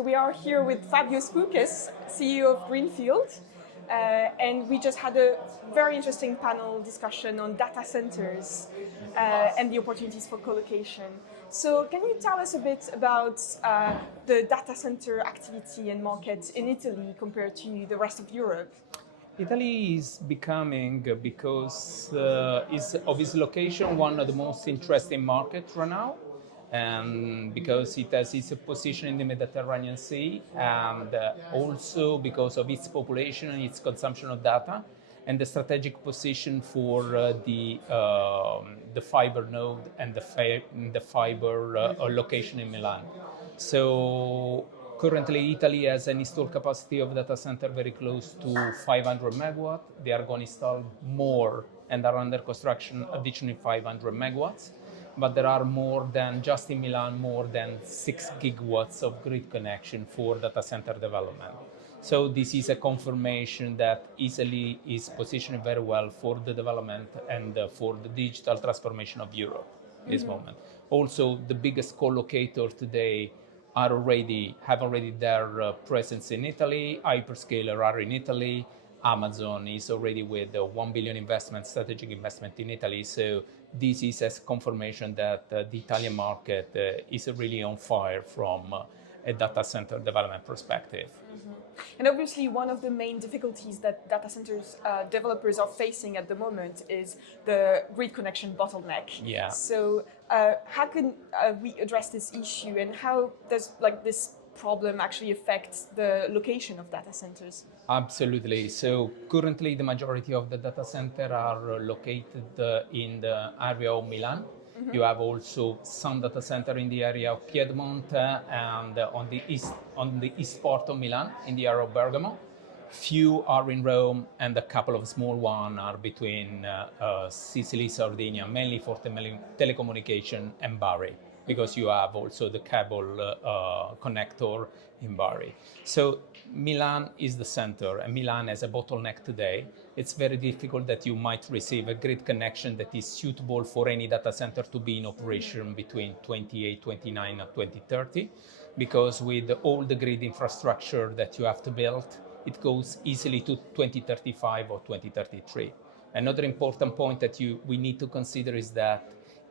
So we are here with Fabio Spucches, CEO of Greenfield, and we just had a very interesting panel discussion on data centers and the opportunities for co-location. So can you tell us a bit about the data center activity and market in Italy compared to the rest of Europe? Italy is becoming, because of its location, one of the most interesting markets right now, and because it has its position in the Mediterranean Sea, and also because of its population and its consumption of data, and the strategic position for the fiber node and the fiber location in Milan. So currently, Italy has an installed capacity of data center very close to 500 megawatt. They are going to install more and are under construction additionally 500 megawatts. But there are more than, just in Milan, more than 6 gigawatts of grid connection for data center development. So this is a confirmation that Italy is positioned very well for the development and for the digital transformation of Europe at this moment. Also, the biggest co-locators today have already their presence in Italy. Hyperscaler are in Italy. Amazon is already with a 1 billion investment, strategic investment in Italy. So this is a confirmation that the Italian market is really on fire from a data center development perspective. And obviously, one of the main difficulties that data centers developers are facing at the moment is the grid connection bottleneck. Yeah. So how can we address this issue, and how does this problem actually affect the location of data centers? Absolutely. So currently, the majority of the data centers are located in the area of Milan. You have also some data center in the area of Piedmont and on the east part of Milan, in the area of Bergamo. Few are in Rome, and a couple of small ones are between Sicily, Sardinia, mainly for telecommunication, and Bari, because you have also the cable connector in Bari. So Milan is the center, and Milan has a bottleneck today. It's very difficult that you might receive a grid connection that is suitable for any data center to be in operation between 28, 29 and 2030, because with all the grid infrastructure that you have to build, it goes easily to 2035 or 2033. Another important point that we need to consider is that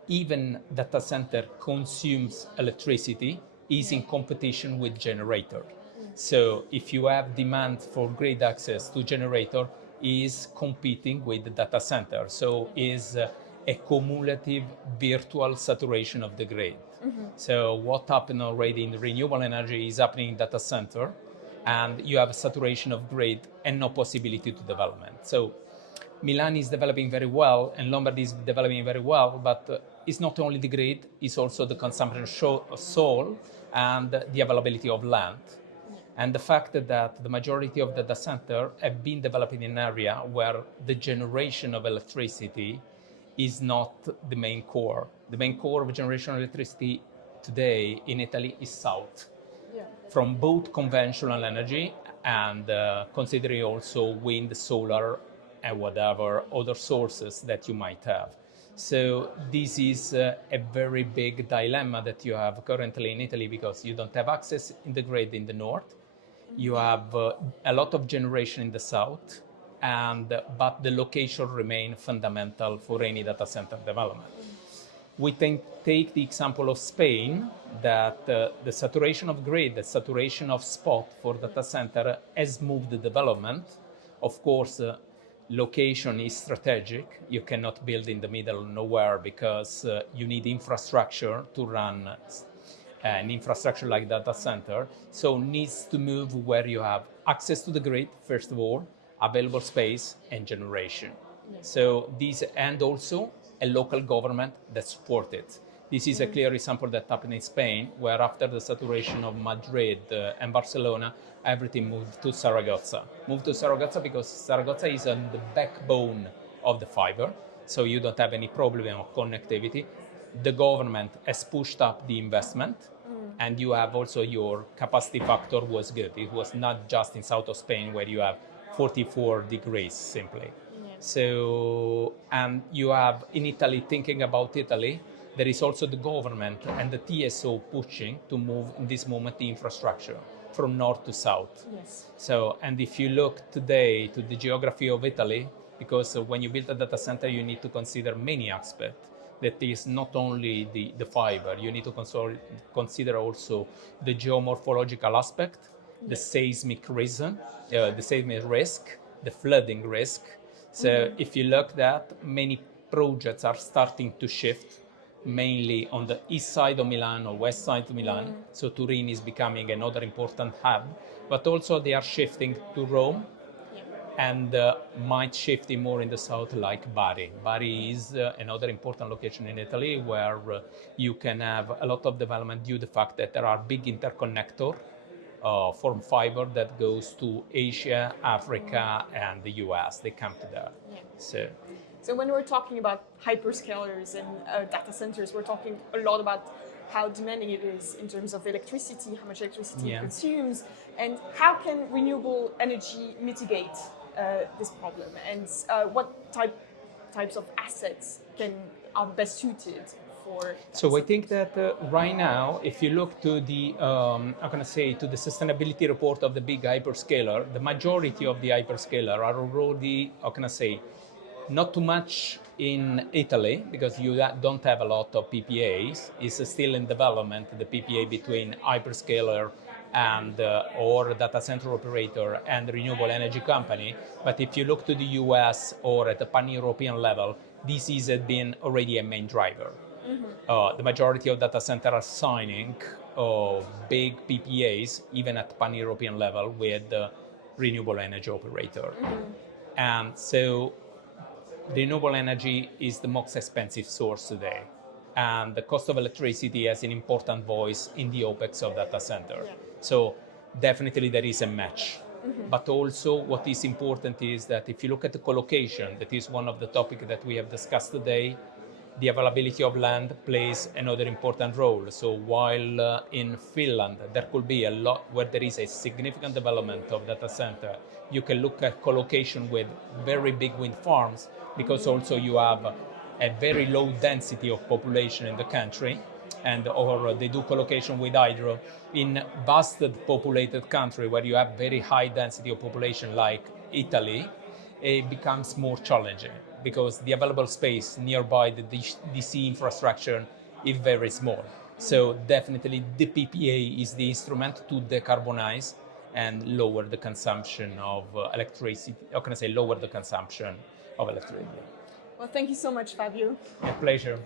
even data center consumes electricity is in competition with generator. So if you have demand for grid access to generator, is competing with the data center. So is a cumulative virtual saturation of the grid. So what happened already in renewable energy is happening in data center, and you have a saturation of grid and no possibility to development. So Milan is developing very well, and Lombardy is developing very well, but it's not only the grid, it's also the consumption of soil and the availability of land. And the fact that the majority of the data center have been developed in an area where the generation of electricity is not the main core. The main core of generation of electricity today in Italy is south. Yeah. From both conventional energy and considering also wind, solar, and whatever other sources that you might have. So this is a very big dilemma that you have currently in Italy, because you don't have access in the grid in the north. You have a lot of generation in the south, but the location remains fundamental for any data center development. We take the example of Spain, that the saturation of grid, the saturation of spot for data center has moved the development. Of course, location is strategic. You cannot build in the middle of nowhere, because you need infrastructure to run an infrastructure like data center. So needs to move where you have access to the grid, first of all, available space and generation. So these, and also a local government that supports it. This is a clear example that happened in Spain, where after the saturation of Madrid and Barcelona, everything moved to Zaragoza. Moved to Zaragoza because Zaragoza is on the backbone of the fiber, so you don't have any problem of connectivity. The government has pushed up the investment, and you have also your capacity factor was good. It was not just in south of Spain where you have 44 degrees simply. Yeah. So, and you have in Italy, thinking about Italy, there is also the government and the TSO pushing to move in this moment the infrastructure from north to south. Yes. So, and if you look today to the geography of Italy, because when you build a data center, you need to consider many aspects. That is not only the fiber, you need to consider also the geomorphological aspect, the seismic reason, the seismic risk, the flooding risk. So if you look at many projects are starting to shift mainly on the east side of Milan or west side of Milan. So Turin is becoming another important hub, but also they are shifting to Rome and might shift in more in the south like Bari. Bari is another important location in Italy where you can have a lot of development due to the fact that there are big interconnector from fiber that goes to Asia, Africa, and the US. They come to there. Yeah. So when we're talking about hyperscalers and data centers, we're talking a lot about how demanding it is in terms of electricity, how much electricity it consumes, and how can renewable energy mitigate this problem, and what types of assets are best suited for. So I think that right now, if you look to the, how can I say, to the sustainability report of the big hyperscaler, the majority of the hyperscaler are already, how can I say, not too much in Italy because you don't have a lot of PPAs. It's still in development, the PPA between hyperscaler and or data center operator and renewable energy company. But if you look to the US or at the pan-European level, this has been already a main driver. The majority of data centers are signing big PPAs, even at pan-European level, with the renewable energy operator. And so renewable energy is the most expensive source today. And the cost of electricity has an important voice in the OPEX of data center. So definitely there is a match. But also what is important is that if you look at the collocation, that is one of the topics that we have discussed today, the availability of land plays another important role. So while in Finland there could be a lot where there is a significant development of data center, you can look at collocation with very big wind farms because also you have a very low density of population in the country, and or they do collocation with hydro in vast populated country where you have very high density of population like Italy. It becomes more challenging because the available space nearby the DC infrastructure is very small. So definitely the PPA is the instrument to decarbonize and lower the consumption of electricity. How can I say lower the consumption of electricity? Well, thank you so much, Fabio. A pleasure.